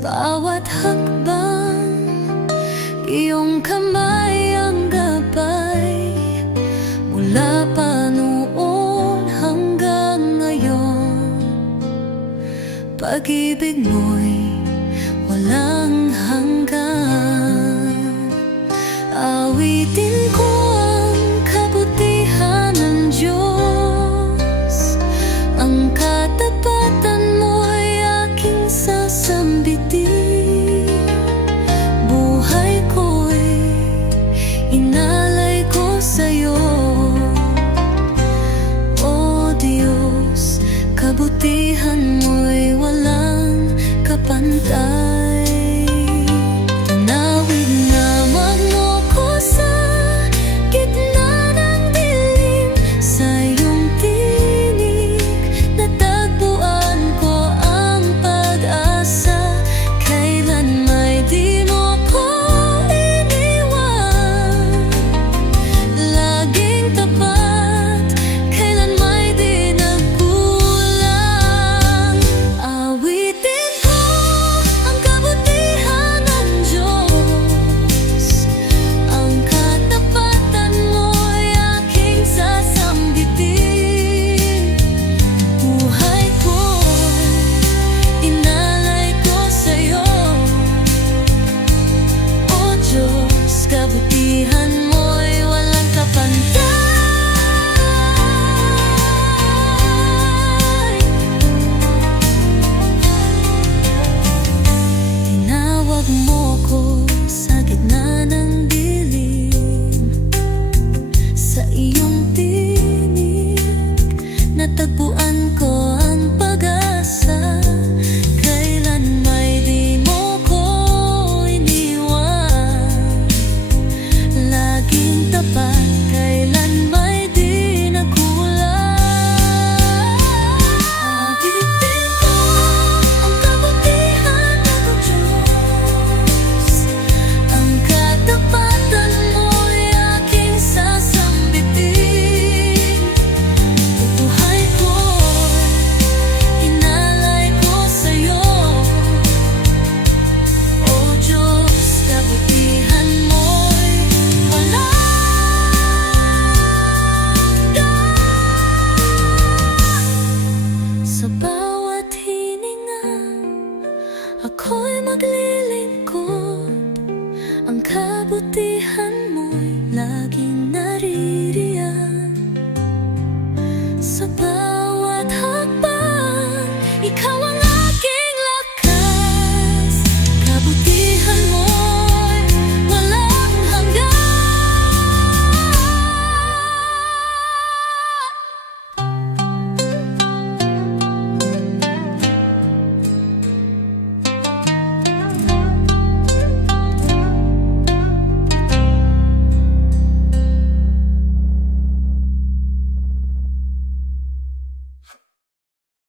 bawat hakbang, iyong kamay ang gabay. Mula pa noon hanggang ngayon, pag-ibig mo'y walang hanggan. Awitin ko ang kabutihan ng Diyos, ang katapatan mo'y aking sasambitin. Buhay ko'y inalay ko sa'yo, O Diyos, kabutihan mo'y walang kapantay. Kabutihan mo'y walang kapantay. Tinawag mo ko sa gitna ng dilim, sa iyong tinig natagpuan ko ang pag-asa. Kailan may di mo ko iniwan, laging tapat, kailan may di nakulang. Awitin ko ang kabutihan ng Diyos, ang katapatan mo'y aking sasambitin. Buhay ko'y inalay ko sa'yo, O Diyos, kabutihan mo'y walang sa bawat hininga. Ako'y maglilingkod, ang kabutihan